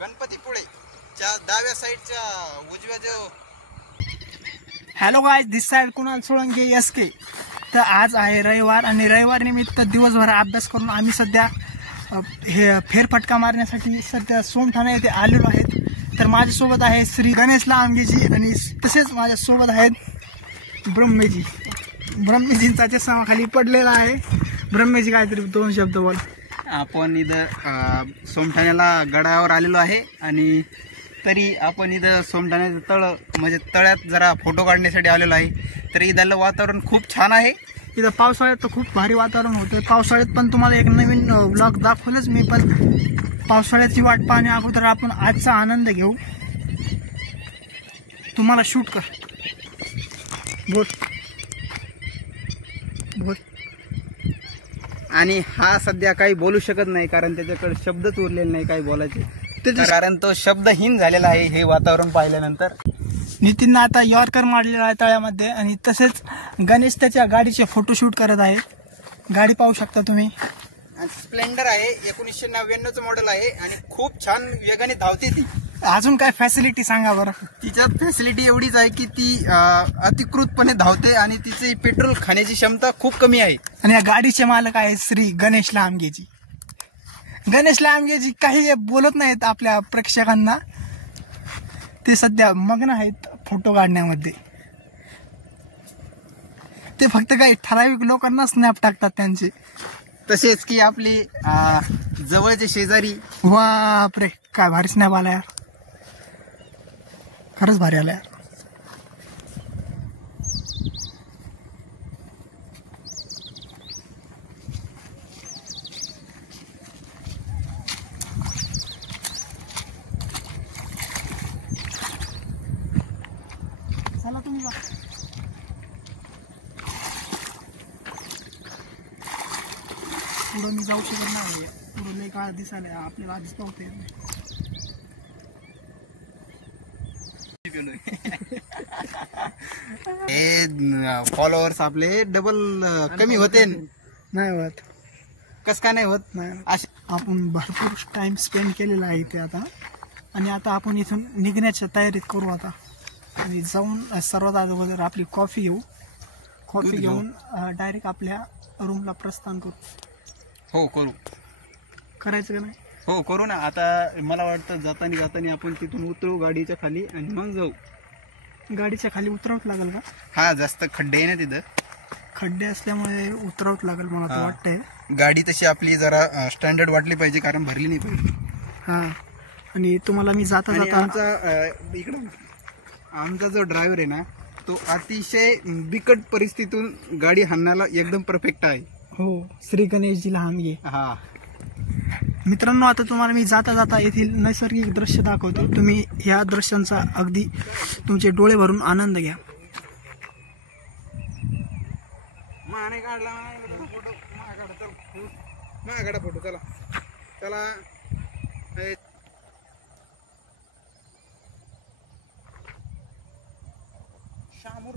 गणपतीपुळेच्या डाव्या साईडच्या उजव्या जो हॅलो गाइस, दिस साइड कुणाल सोळंके एसके। तर आज आहे रविवार आणि रविवार निमित्त दिवसभर अभ्यास करून आम्ही सध्या हे फेरफटका मारण्यासाठी सध्या सोमठाणा येथे आलेलो आहेत। तर माझ्यासोबत आहे श्री गणेश लांबगेजी आणि तसेच माझ्यासोबत आहेत ब्रह्मेजींचा चष्मा खाली पडलेला आहे। ब्रह्मेजी काहीतरी दोन शब्द बोल। आपण इथं सोमठाण्याला गडावर आलेलो आहे आणि तरी आपण इथं सोमठाण्याचं तळ म्हणजे तळ्यात जरा फोटो काढण्यासाठी आलेलो आहे। तर इथलं वातावरण खूप छान आहे। इथं पावसाळ्यात तर खूप भारी वातावरण होतं। पावसाळ्यात पण तुम्हाला एक नवीन व्लॉग दाखवलंच मी, पण पावसाळ्याची वाट पाहण्या अगोदर आपण आजचा आनंद घेऊ। तुम्हाला शूट कर बोल बोल। आणि हा सध्या काही बोलू शकत नाही कारण त्याच्याकडे शब्दच उरलेले नाही काही बोलायचे, कारण तो शब्दहीन झालेला आहे हे वातावरण पाहिल्यानंतर। नितीननं आता यॉर्कर मारलेला आहे तळ्यामध्ये आणि तसेच गणेश त्याच्या गाडीचे फोटोशूट करत आहे। गाडी पाहू शकता तुम्ही, स्प्लेंडर आहे, 1999चं मॉडेल आहे आणि खूप छान वेगाने धावते ती। अजून काय फॅसिलिटी सांगा बरं। तिच्यात फॅसिलिटी एवढीच आहे की ती अतिकृतपणे धावते आणि तिचे पेट्रोल खाण्याची क्षमता खूप कमी आहे। आणि या गाडीचे मालक आहे श्री गणेश लांबगेजी। गणेश लांबगेजी काही बोलत नाहीत आपल्या प्रेक्षकांना, ते सध्या मग्न आहेत फोटो काढण्यामध्ये। ते फक्त काही ठराविक लोकांना स्नॅप टाकतात त्यांचे। तसेच की आपली जवळचे शेजारी, बापरे काय भारी स्नॅप आला यार, खरंच भारी आला यार। चला तुम्ही पुढं मी जाऊ शकत नाही, पुढं लई काळ दिसायला आपल्याला आधीच पाहता येत नाही। हे फॉलोअर्स आपले डबल कमी होते नाही होत। कस का नाही होत? नाही, आपण भरपूर टाइम स्पेंड केलेला आहे इथे आता, आणि आता आपण इथून निघण्याच्या तयारीत करू आता। आणि जाऊन सर्वात अगोदर आपली कॉफी घेऊ, कॉफी घेऊन डायरेक्ट आपल्या रूमला प्रस्थान करू। हो करू, करायचं का नाही? हो करू ना। आता मला वाटतं जाताना आपण तिथून उतरू गाडीच्या खाली आणि मग जाऊ। गाडीच्या खाली उतरावं लागेल का? हा, जास्त खड्डे आहे ना तिथं, खड्डे असल्यामुळे उतरावं लागेल मला तर वाटतंय। गाडी तशी आपली जरा स्टँडर्ड वाटली पाहिजे कारण भरली नाही पाहिजे। हा, आणि तुम्हाला मी जाता आमचा जो ड्रायव्हर आहे ना तो अतिशय बिकट परिस्थितीतून गाडी हाणायला एकदम परफेक्ट आहे। हो, श्री गणेशजी लांबगे। हा मित्रांनो, आता तुम्हाला मी जाता येथील नैसर्गिक दृश्य दाखवतो। तुम्ही ह्या दृश्यांचा अगदी तुमचे डोळे भरून आनंद घ्या। फोटो चला चला। शामूर